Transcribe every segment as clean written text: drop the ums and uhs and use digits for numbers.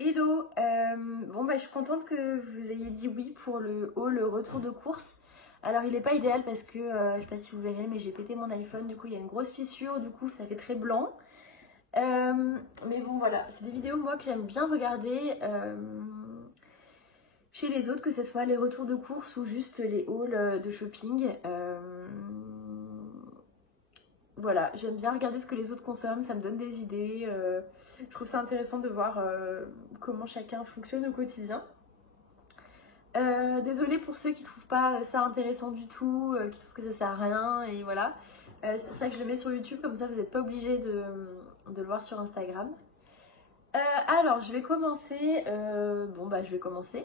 Hello, bon bah je suis contente que vous ayez dit oui pour le haul retour de course. Alors il est pas idéal parce que je sais pas si vous verrez mais j'ai pété mon iPhone, du coup il y a une grosse fissure, du coup ça fait très blanc. Mais bon voilà, c'est des vidéos moi que j'aime bien regarder chez les autres, que ce soit les retours de course ou juste les hauls de shopping. Voilà, j'aime bien regarder ce que les autres consomment, ça me donne des idées. Je trouve ça intéressant de voir comment chacun fonctionne au quotidien. Désolée pour ceux qui trouvent pas ça intéressant du tout, qui trouvent que ça sert à rien, et voilà. C'est pour ça que je le mets sur YouTube, comme ça vous n'êtes pas obligé de le voir sur Instagram. Alors, je vais commencer. Bon, bah, je vais commencer.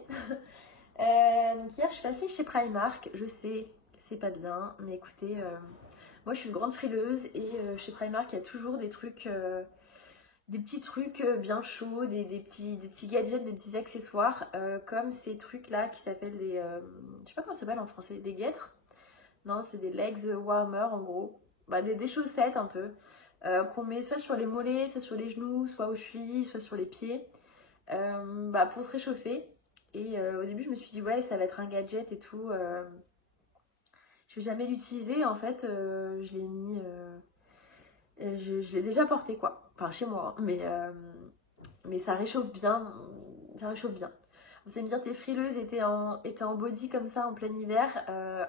Donc, hier, je suis passée chez Primark. Je sais, c'est pas bien, mais écoutez, moi, je suis une grande frileuse et chez Primark, il y a toujours des petits trucs bien chauds, des petits gadgets, des petits accessoires, comme ces trucs-là qui s'appellent je sais pas comment ça s'appelle en français, des guêtres. Non, c'est des legs warmers en gros. Bah, des chaussettes un peu, qu'on met soit sur les mollets, soit sur les genoux, soit aux chevilles, soit sur les pieds, bah, pour se réchauffer. Et au début, je me suis dit, ouais, ça va être un gadget et tout. Je vais jamais l'utiliser. En fait, je l'ai mis. Je l'ai déjà porté quoi. Enfin, chez moi, hein. Mais ça réchauffe bien. Ça réchauffe bien. Vous allez me dire, t'es frileuse et t'es en body comme ça en plein hiver,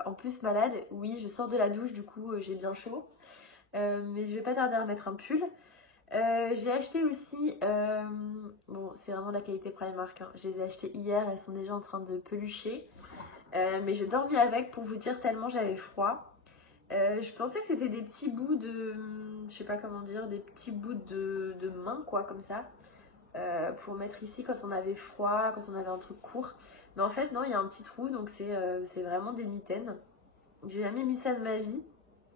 en plus malade. Oui, je sors de la douche, du coup, j'ai bien chaud. Mais je vais pas tarder à remettre un pull. J'ai acheté aussi, bon, c'est vraiment de la qualité Primark, hein. Je les ai achetées hier, elles sont déjà en train de pelucher. Mais j'ai dormi avec pour vous dire tellement j'avais froid. Je pensais que c'était des petits bouts je sais pas comment dire, des petits bouts de main, quoi, comme ça, pour mettre ici quand on avait froid, quand on avait un truc court. Mais en fait, non, il y a un petit trou, donc c'est vraiment des mitaines. J'ai jamais mis ça de ma vie.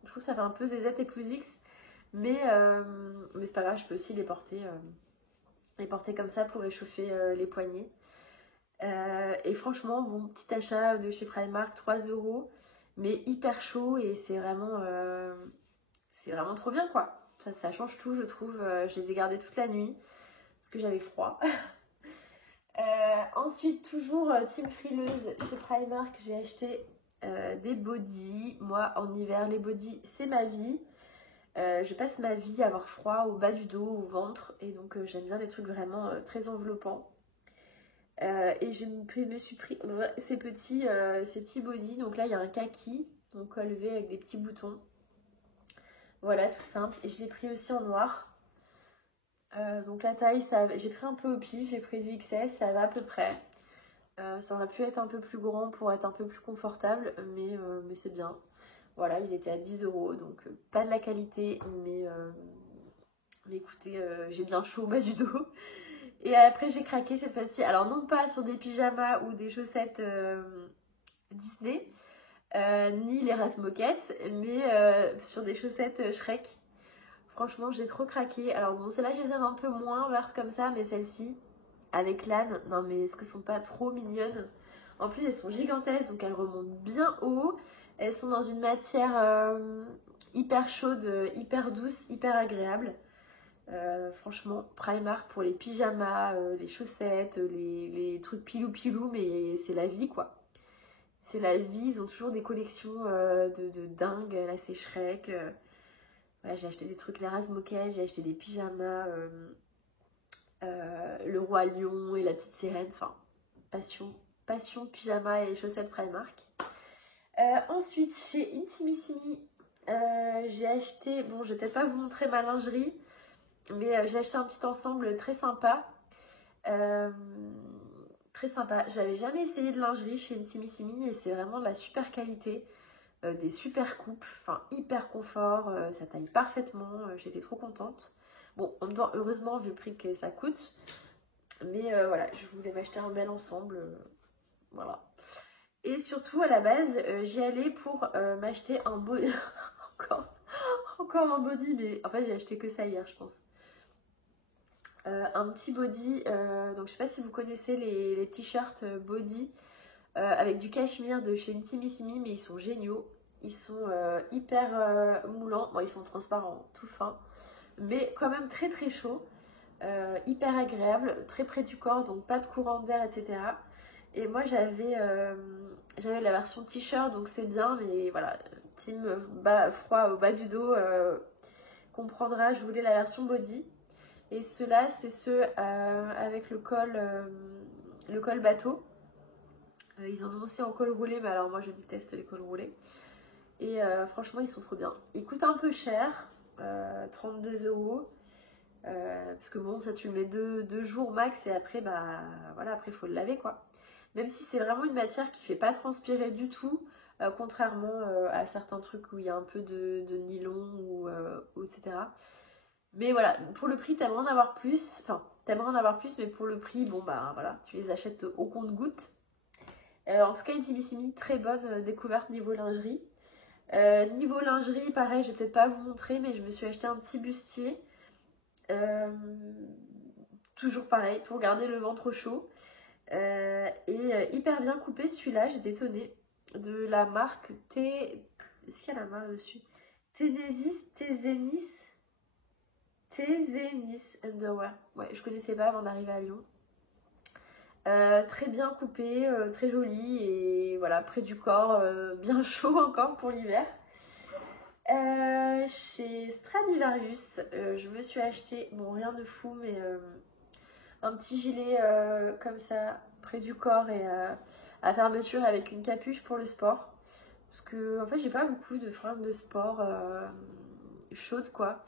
Je trouve que ça fait un peu zézette et Pouzix, mais c'est pas grave, je peux aussi les porter comme ça pour réchauffer les poignets. Et franchement, bon, petit achat de chez Primark, 3 €, mais hyper chaud et c'est vraiment trop bien quoi. Ça change tout, je trouve. Je les ai gardés toute la nuit parce que j'avais froid. Ensuite, toujours team frileuse chez Primark, j'ai acheté des bodys. Moi, en hiver, les bodys, c'est ma vie. Je passe ma vie à avoir froid au bas du dos, au ventre, et donc j'aime bien les trucs vraiment très enveloppants. Et me suis pris ces petits bodys. Donc là, il y a un kaki, donc levé avec des petits boutons. Voilà, tout simple. Et je l'ai pris aussi en noir. Donc la taille, j'ai pris un peu au pif, j'ai pris du XS, ça va à peu près. Ça aurait pu être un peu plus grand pour être un peu plus confortable, mais c'est bien. Voilà, ils étaient à 10 €, donc pas de la qualité, mais écoutez, j'ai bien chaud au bas du dos. Et après, j'ai craqué cette fois-ci. Alors, non pas sur des pyjamas ou des chaussettes Disney, ni les Razmoquettes, mais sur des chaussettes Shrek. Franchement, j'ai trop craqué. Alors, bon, celles-là, je les aime un peu moins vertes comme ça, mais celles-ci, avec l'âne, non, mais est-ce qu'elles sont pas trop mignonnes? En plus, elles sont gigantesques, donc elles remontent bien haut. Elles sont dans une matière hyper chaude, hyper douce, hyper agréable. Franchement, Primark pour les pyjamas, les chaussettes, les trucs pilou-pilou, mais c'est la vie quoi. C'est la vie, ils ont toujours des collections de dingue. Là, c'est Shrek. Ouais, j'ai acheté des trucs, les Razmoquets, j'ai acheté des pyjamas, le Roi Lion et la petite sirène. Enfin, passion pyjama et chaussettes Primark. Ensuite, chez Intimissimi, j'ai acheté, bon, je vais peut-être pas vous montrer ma lingerie, mais j'ai acheté un petit ensemble très sympa. Euh, Très sympa. J'avais jamais essayé de lingerie chez Intimissimi et c'est vraiment de la super qualité. Des super coupes, enfin hyper confort, ça taille parfaitement, j'étais trop contente. Bon, en même temps, heureusement, vu le prix que ça coûte. Mais voilà, je voulais m'acheter un bel ensemble. Voilà. Et surtout, à la base, j'y allais pour m'acheter un beau... encore, encore un body, mais en fait, j'ai acheté que ça hier, je pense. Un petit body, donc je sais pas si vous connaissez les t-shirts body avec du cachemire de chez Intimissimi, mais ils sont géniaux. Ils sont hyper moulants, bon ils sont transparents, tout fins, mais quand même très très chauds. hyper agréable, très près du corps, donc pas de courant d'air, etc. Et moi j'avais la version t-shirt, donc c'est bien, mais voilà, team froid au bas du dos comprendra, je voulais la version body. Et ceux-là, c'est ceux avec le col bateau. Ils en ont aussi en col roulé, mais alors moi je déteste les cols roulés. Et franchement, ils sont trop bien. Ils coûtent un peu cher, 32 €. Parce que bon, ça tu le mets deux jours max et après, bah voilà, après il faut le laver quoi. Même si c'est vraiment une matière qui fait pas transpirer du tout, contrairement à certains trucs où il y a un peu de nylon ou etc. Mais voilà, pour le prix, t'aimerais en avoir plus. Enfin, t'aimerais en avoir plus, mais pour le prix, bon bah voilà, tu les achètes au compte-gouttes. En tout cas, Intimissimi, très bonne découverte niveau lingerie. Niveau lingerie, pareil, je vais peut-être pas vous montrer, mais je me suis acheté un petit bustier. Toujours pareil, pour garder le ventre au chaud. Et hyper bien coupé celui-là, j'étais étonnée. De la marque T. Est-ce qu'il y a la marque dessus? Tezenis Underwear. Ouais, je connaissais pas avant d'arriver à Lyon. Très bien coupé, très joli et voilà, près du corps, bien chaud encore pour l'hiver. Chez Stradivarius, je me suis acheté, bon rien de fou, mais un petit gilet comme ça, près du corps et à fermeture avec une capuche pour le sport. Parce que en fait, j'ai pas beaucoup de fringues de sport chaudes quoi.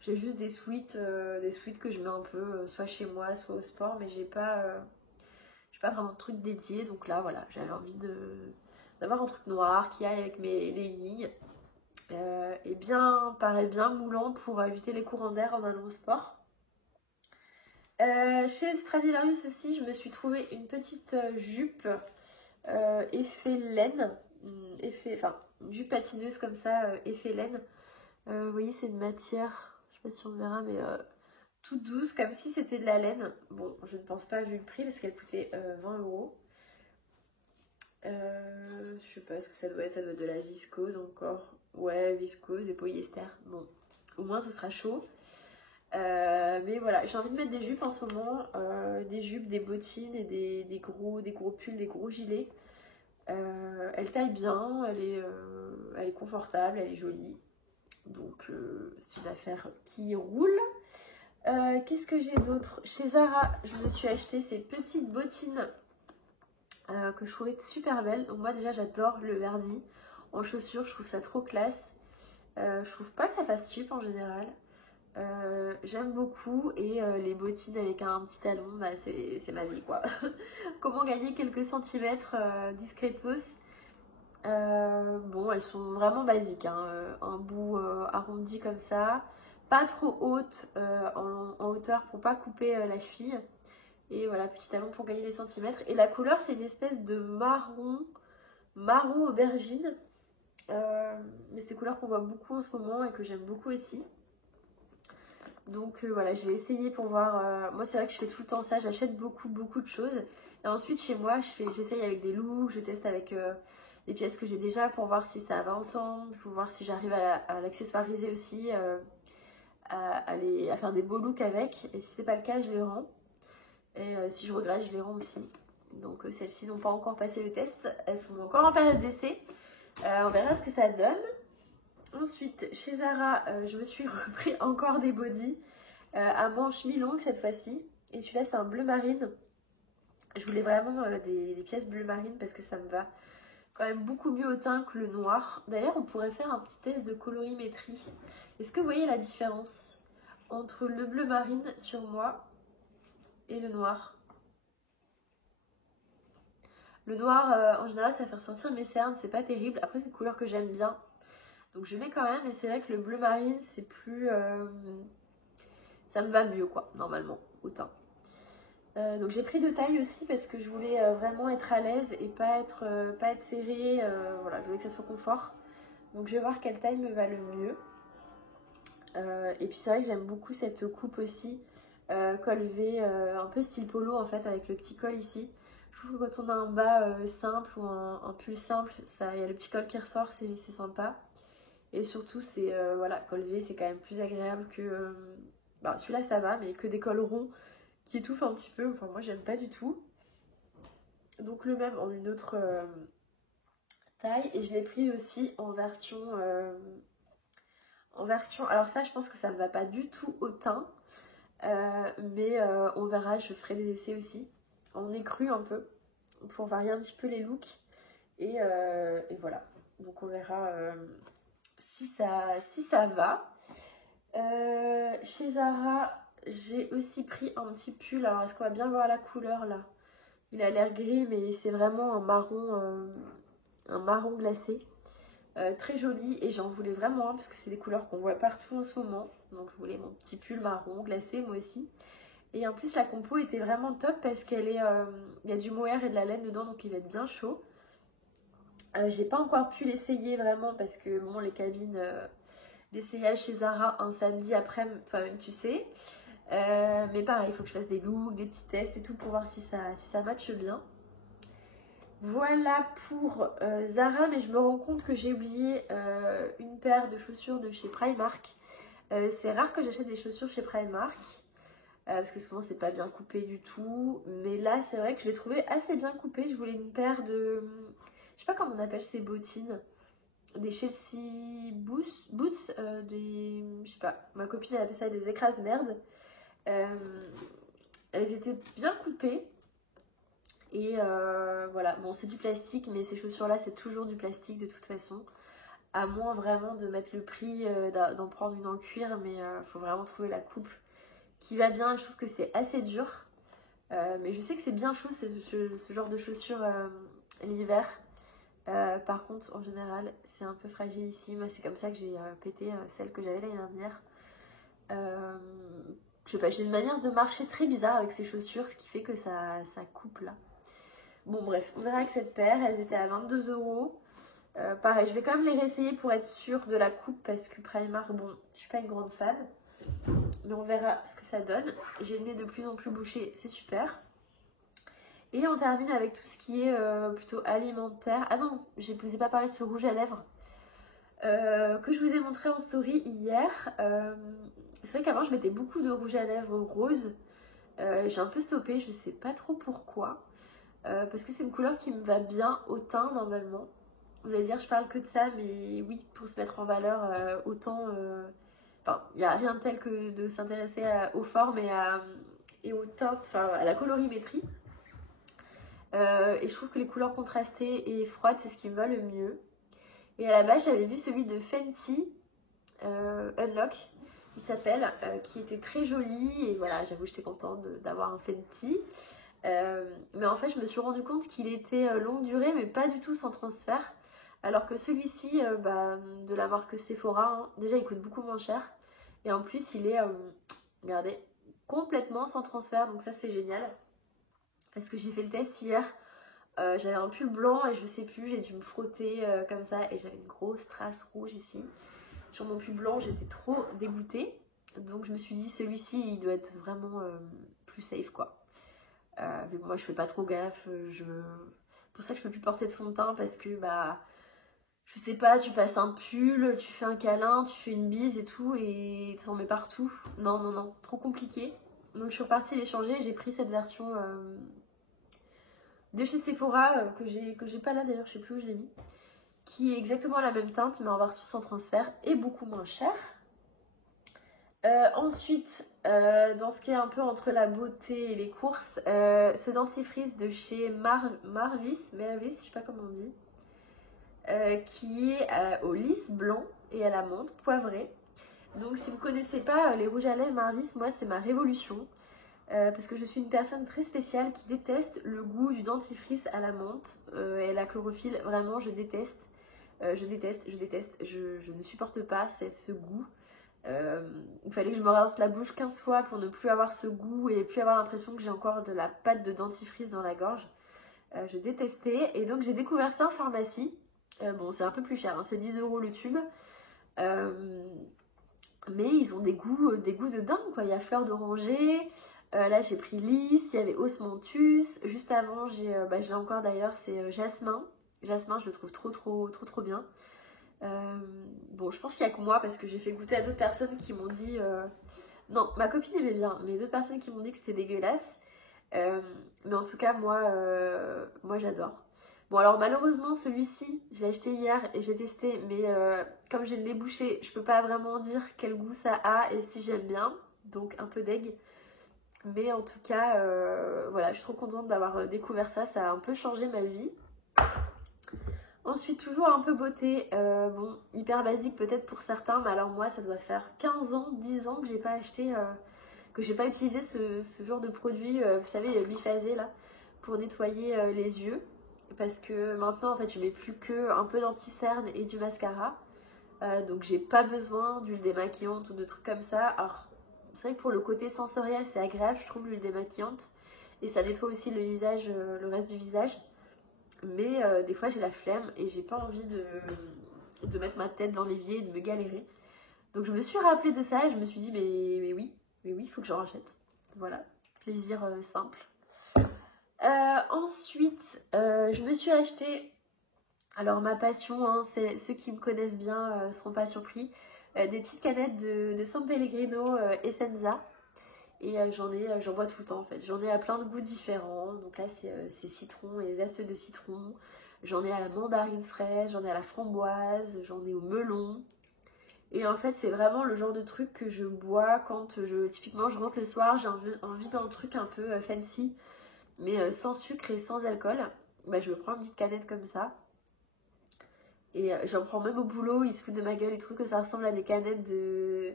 J'ai juste des sweats que je mets un peu soit chez moi, soit au sport, mais j'ai pas vraiment de truc dédié. Donc là, voilà, j'avais envie d'avoir un truc noir qui aille avec mes leggings. Et bien, paraît bien moulant pour éviter les courants d'air en allant au sport. Chez Stradivarius aussi, je me suis trouvé une petite jupe effet laine, enfin une jupe patineuse comme ça, effet laine. Vous voyez, c'est une matière, je sais pas si on verra, mais toute douce, comme si c'était de la laine. Bon, je ne pense pas vu le prix parce qu'elle coûtait 20 €. Je sais pas ce que ça doit être de la viscose encore. Ouais, viscose et polyester. Bon, au moins ce sera chaud. Mais voilà, j'ai envie de mettre des jupes en ce moment, des jupes, des bottines et des gros pulls, des gros gilets. Elle taille bien, elle est confortable, elle est jolie. Donc c'est une affaire qui roule. Qu'est-ce que j'ai d'autre? Chez Zara, je me suis acheté ces petites bottines que je trouvais super belles. Donc moi déjà j'adore le vernis en chaussures, je trouve ça trop classe. Je trouve pas que ça fasse cheap en général. J'aime beaucoup et les bottines avec un petit talon, bah, c'est ma vie quoi. Comment gagner quelques centimètres discretos. Bon, elles sont vraiment basiques, hein. Un bout arrondi comme ça, pas trop haute en hauteur pour pas couper la cheville. Et voilà, petit talon pour gagner des centimètres. Et la couleur, c'est une espèce de marron aubergine. Mais c'est des couleurs qu'on voit beaucoup en ce moment et que j'aime beaucoup aussi. Donc voilà, je vais essayer pour voir. Moi, c'est vrai que je fais tout le temps ça, j'achète beaucoup de choses. Et ensuite, chez moi, j'essaye avec des looks, je teste avec des pièces que j'ai déjà pour voir si ça va ensemble, pour voir si j'arrive à l'accessoiriser aussi, à faire des beaux looks avec. Et si c'est pas le cas, je les rends. Et si je regrette, je les rends aussi. Donc celles-ci n'ont pas encore passé le test, elles sont encore en période d'essai. On verra ce que ça donne. Ensuite, chez Zara, je me suis repris encore des bodys à manches mi-longues cette fois-ci. Et celui-là, c'est un bleu marine. Je voulais vraiment des pièces bleu marine parce que ça me va quand même beaucoup mieux au teint que le noir. D'ailleurs, on pourrait faire un petit test de colorimétrie. Est-ce que vous voyez la différence entre le bleu marine sur moi et le noir? Le noir, en général, ça fait ressentir mes cernes, c'est pas terrible. Après, c'est une couleur que j'aime bien. Donc je mets quand même, et c'est vrai que le bleu marine, c'est plus... ça me va mieux, quoi, normalement, au teint. Donc j'ai pris de taille aussi parce que je voulais vraiment être à l'aise et pas être serrée. Voilà, je voulais que ça soit confort. Donc je vais voir quelle taille me va le mieux. Et puis c'est vrai que j'aime beaucoup cette coupe aussi, col V, un peu style polo en fait, avec le petit col ici. Je trouve que quand on a un bas simple ou un pull simple, il y a le petit col qui ressort, c'est sympa. Et surtout, c'est voilà, col V, c'est quand même plus agréable Bah, celui-là ça va, mais que des cols ronds qui étouffent un petit peu. Enfin, moi j'aime pas du tout. Donc le même en une autre taille. Et je l'ai pris aussi en version... Alors ça, je pense que ça ne va pas du tout au teint. Mais on verra, je ferai des essais aussi. En écru un peu. Pour varier un petit peu les looks. Et voilà. Donc on verra si ça va. Chez Zara, j'ai aussi pris un petit pull. Alors est-ce qu'on va bien voir la couleur là? Il a l'air gris, mais c'est vraiment un marron glacé. Très joli, et j'en voulais vraiment un parce que c'est des couleurs qu'on voit partout en ce moment. Donc je voulais mon petit pull marron glacé moi aussi. Et en plus la compo était vraiment top parce qu'elle est, il y a du mohair et de la laine dedans, donc il va être bien chaud. J'ai pas encore pu l'essayer vraiment parce que bon, les cabines d'essayage chez Zara un samedi après, toi-même tu sais. Mais pareil, il faut que je fasse des looks, des petits tests et tout pour voir si ça matche bien. Voilà pour Zara, mais je me rends compte que j'ai oublié une paire de chaussures de chez Primark. C'est rare que j'achète des chaussures chez Primark, parce que souvent c'est pas bien coupé du tout. Mais là c'est vrai que je l'ai trouvé assez bien coupé. Je voulais une paire de... Je sais pas comment on appelle ces bottines. Des Chelsea Boots, je sais pas, ma copine elle appelle ça des écrase-merdes. Elles étaient bien coupées. Et voilà, bon c'est du plastique, mais ces chaussures là c'est toujours du plastique de toute façon. À moins vraiment de mettre le prix, d'en prendre une en cuir, mais faut vraiment trouver la coupe qui va bien. Je trouve que c'est assez dur. Mais je sais que c'est bien chaud ce genre de chaussures l'hiver. Par contre en général c'est un peu fragile ici. Moi c'est comme ça que j'ai pété celle que j'avais l'année dernière. Je sais pas, j'ai une manière de marcher très bizarre avec ces chaussures, ce qui fait que ça coupe là. Bon bref, on verra avec cette paire, elles étaient à 22 €. Pareil, je vais quand même les réessayer pour être sûre de la coupe parce que Primark, bon, je suis pas une grande fan. Mais on verra ce que ça donne. J'ai le nez de plus en plus bouché, c'est super. Et on termine avec tout ce qui est plutôt alimentaire. Ah non, je ne vous ai pas parlé de ce rouge à lèvres que je vous ai montré en story hier. C'est vrai qu'avant je mettais beaucoup de rouge à lèvres rose. J'ai un peu stoppé, je sais pas trop pourquoi. Parce que c'est une couleur qui me va bien au teint normalement. Vous allez dire je parle que de ça, mais oui, pour se mettre en valeur autant... Enfin, il n'y a rien de tel que de s'intéresser aux formes et aux teintes, enfin à la colorimétrie. Et je trouve que les couleurs contrastées et froides, c'est ce qui me va le mieux. Et à la base, j'avais vu celui de Fenty Unlock, il s'appelle, qui était très joli. Et voilà, j'avoue, j'étais contente d'avoir un Fenty. Mais en fait, je me suis rendu compte qu'il était longue durée, mais pas du tout sans transfert. Alors que celui-ci, de la marque Sephora, hein, déjà il coûte beaucoup moins cher. Et en plus, il est, regardez, complètement sans transfert. Donc ça, c'est génial. Parce que j'ai fait le test hier. J'avais un pull blanc et je sais plus, j'ai dû me frotter comme ça. Et j'avais une grosse trace rouge ici. Sur mon pull blanc, j'étais trop dégoûtée. Donc je me suis dit, celui-ci, il doit être vraiment plus safe, quoi. Mais moi, je fais pas trop gaffe. C'est pour ça que je peux plus porter de fond de teint parce que, je sais pas, tu passes un pull, tu fais un câlin, tu fais une bise et tout et t'en mets partout. Non, non, non, trop compliqué. Donc je suis repartie les changer. J'ai pris cette version de chez Sephora que j'ai pas là d'ailleurs, je sais plus où je l'ai mis. Qui est exactement la même teinte mais en version sans transfert et beaucoup moins cher. Ensuite, dans ce qui est un peu entre la beauté et les courses, ce dentifrice de chez Marvis, je sais pas comment on dit, qui est au lisse blanc et à la menthe poivrée. Donc si vous connaissez pas les rouges à lèvres Marvis, moi c'est ma révolution. Parce que je suis une personne très spéciale qui déteste le goût du dentifrice à la menthe et la chlorophylle. Vraiment, je déteste. Je ne supporte pas ce goût. Il fallait que je me rince la bouche 15 fois pour ne plus avoir ce goût et plus avoir l'impression que j'ai encore de la pâte de dentifrice dans la gorge. Je détestais et donc j'ai découvert ça en pharmacie. Bon, c'est un peu plus cher, hein, c'est 10 € le tube. Mais ils ont des goûts de dingue, quoi. Il y a fleur d'oranger. Là j'ai pris lys, il y avait osmanthus. Juste avant, je l'ai encore d'ailleurs, c'est jasmin. Jasmin, je le trouve trop bien. Bon, je pense qu'il n'y a que moi parce que j'ai fait goûter à d'autres personnes qui m'ont dit Non, ma copine aimait bien, mais d'autres personnes qui m'ont dit que c'était dégueulasse. Mais en tout cas, moi j'adore. Bon, alors malheureusement, celui-ci, je l'ai acheté hier et j'ai testé, mais comme je l'ai bouché, je peux pas vraiment dire quel goût ça a et si j'aime bien. Donc un peu deg. Mais en tout cas, voilà, je suis trop contente d'avoir découvert ça. Ça a un peu changé ma vie. Ensuite, toujours un peu beauté. Bon, hyper basique peut-être pour certains, mais alors moi, ça doit faire 15 ans, 10 ans que j'ai pas acheté, que j'ai pas utilisé ce genre de produit, vous savez, biphasé là, pour nettoyer les yeux. Parce que maintenant, en fait, je mets plus que un peu d'anti-cerne et du mascara. Donc j'ai pas besoin d'huile démaquillante ou de trucs comme ça. Alors, c'est vrai que pour le côté sensoriel, c'est agréable, je trouve, l'huile démaquillante. Et ça nettoie aussi le visage, le reste du visage. Mais des fois, j'ai la flemme et j'ai pas envie de mettre ma tête dans l'évier et de me galérer. Donc je me suis rappelée de ça et je me suis dit, mais oui, il faut que j'en rachète. Voilà, plaisir simple. Ensuite, je me suis acheté, alors ma passion, hein, ceux qui me connaissent bien ne seront pas surpris, des petites canettes de San Pellegrino Essenza. Et j'en bois tout le temps en fait. J'en ai à plein de goûts différents. Donc là, c'est citron et zeste de citron. J'en ai à la mandarine fraîche, j'en ai à la framboise, j'en ai au melon. Et en fait, c'est vraiment le genre de truc que je bois quand typiquement, je rentre le soir, j'ai envie d'un truc un peu fancy, mais sans sucre et sans alcool. Bah, je me prends une petite canette comme ça. Et j'en prends même au boulot, ils se foutent de ma gueule, ils trouvent que ça ressemble à des canettes de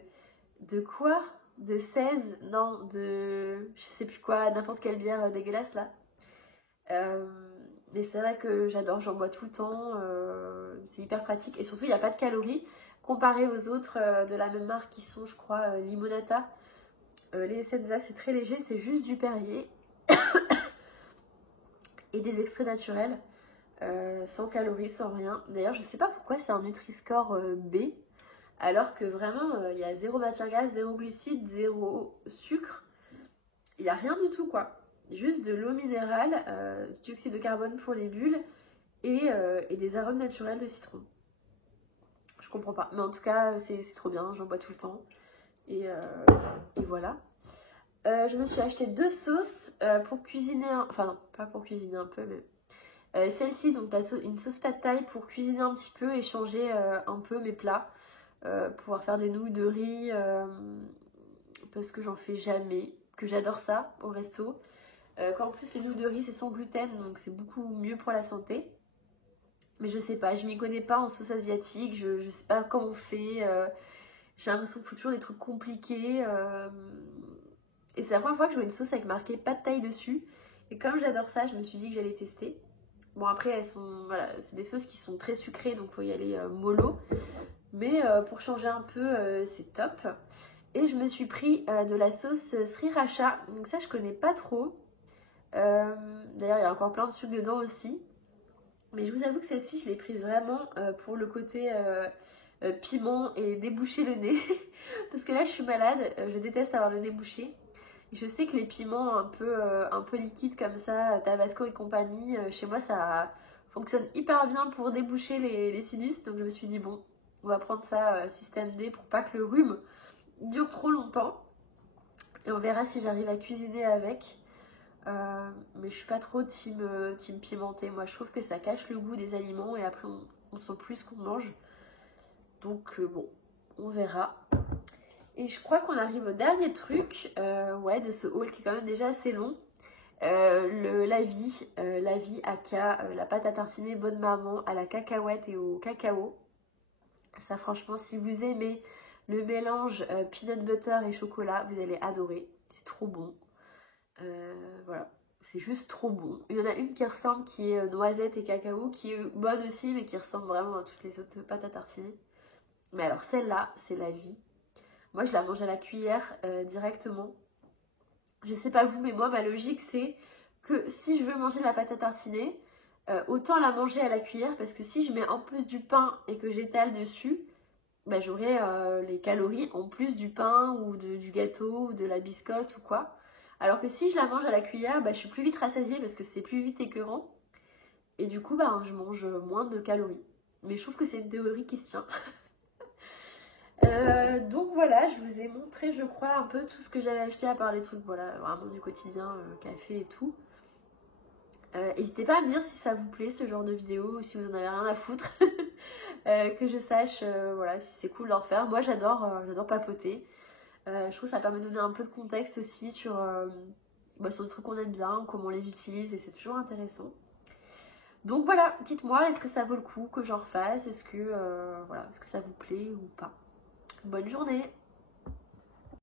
quoi? De 16? Non, de je sais plus quoi, n'importe quelle bière dégueulasse là. Mais c'est vrai que j'adore, j'en bois tout le temps, c'est hyper pratique et surtout il n'y a pas de calories comparé aux autres de la même marque qui sont, je crois, Limonata. Les Essenza, c'est très léger, c'est juste du Perrier et des extraits naturels, sans calories, sans rien. D'ailleurs, je sais pas pourquoi c'est un Nutri-Score B. Alors que vraiment, il y a zéro matière grasse, zéro glucides, zéro sucre. Il n'y a rien du tout, quoi. Juste de l'eau minérale, du dioxyde de carbone pour les bulles et des arômes naturels de citron. Je comprends pas. Mais en tout cas, c'est trop bien. J'en bois tout le temps. Et voilà. Je me suis acheté 2 sauces pour cuisiner. Enfin, pas pour cuisiner un peu, mais celle-ci, donc une sauce pad thai pour cuisiner un petit peu et changer un peu mes plats. Pouvoir faire des nouilles de riz parce que j'en fais jamais, que j'adore ça au resto. Qu'en plus les nouilles de riz c'est sans gluten donc c'est beaucoup mieux pour la santé. Mais je sais pas, je m'y connais pas en sauce asiatique, je sais pas comment on fait. J'ai l'impression qu'il faut toujours des trucs compliqués. Et c'est la première fois que je vois une sauce avec marqué pas de taille dessus. Et comme j'adore ça, je me suis dit que j'allais tester. Bon après elles sont, voilà, c'est des sauces qui sont très sucrées donc il faut y aller mollo. Mais pour changer un peu, c'est top. Et je me suis pris de la sauce sriracha. Donc ça, je connais pas trop. D'ailleurs, il y a encore plein de sucre dedans aussi. Mais je vous avoue que celle-ci, je l'ai prise vraiment pour le côté piment et déboucher le nez. Parce que là, je suis malade. Je déteste avoir le nez bouché. Et je sais que les piments un peu liquides comme ça, Tabasco et compagnie, chez moi, ça fonctionne hyper bien pour déboucher les sinus. Donc je me suis dit, bon, on va prendre ça système D pour pas que le rhume dure trop longtemps. Et on verra si j'arrive à cuisiner avec. Mais je suis pas trop team pimenté. Moi, je trouve que ça cache le goût des aliments et après, on sent plus ce qu'on mange. Donc, bon, on verra. Et je crois qu'on arrive au dernier truc ouais, de ce haul qui est quand même déjà assez long. La vie aka la pâte à tartiner bonne maman à la cacahuète et au cacao. Ça franchement, si vous aimez le mélange peanut butter et chocolat, vous allez adorer. C'est trop bon. Voilà, c'est juste trop bon. Il y en a une qui ressemble, qui est noisette et cacao, qui est bonne aussi, mais qui ressemble vraiment à toutes les autres pâtes à tartiner. Mais alors celle-là, c'est la vie. Moi, je la mange à la cuillère directement. Je sais pas vous, mais moi, ma logique, c'est que si je veux manger de la pâte à tartiner, autant la manger à la cuillère, parce que si je mets en plus du pain et que j'étale dessus, bah, j'aurai les calories en plus du pain ou du gâteau ou de la biscotte ou quoi. Alors que si je la mange à la cuillère, bah, je suis plus vite rassasiée parce que c'est plus vite écœurant. Et du coup, bah, je mange moins de calories. Mais je trouve que c'est une théorie qui se tient. Donc voilà, je vous ai montré, je crois, un peu tout ce que j'avais acheté à part les trucs, voilà, vraiment du quotidien, café et tout. N'hésitez pas à me dire si ça vous plaît ce genre de vidéo ou si vous en avez rien à foutre. Que je sache voilà, si c'est cool d'en refaire. Moi j'adore papoter. Je trouve que ça permet de donner un peu de contexte aussi sur des trucs qu'on aime bien, comment on les utilise et c'est toujours intéressant. Donc voilà, dites-moi, est-ce que ça vaut le coup que j'en refasse? Est-ce que, voilà, est-ce que ça vous plaît ou pas? Bonne journée!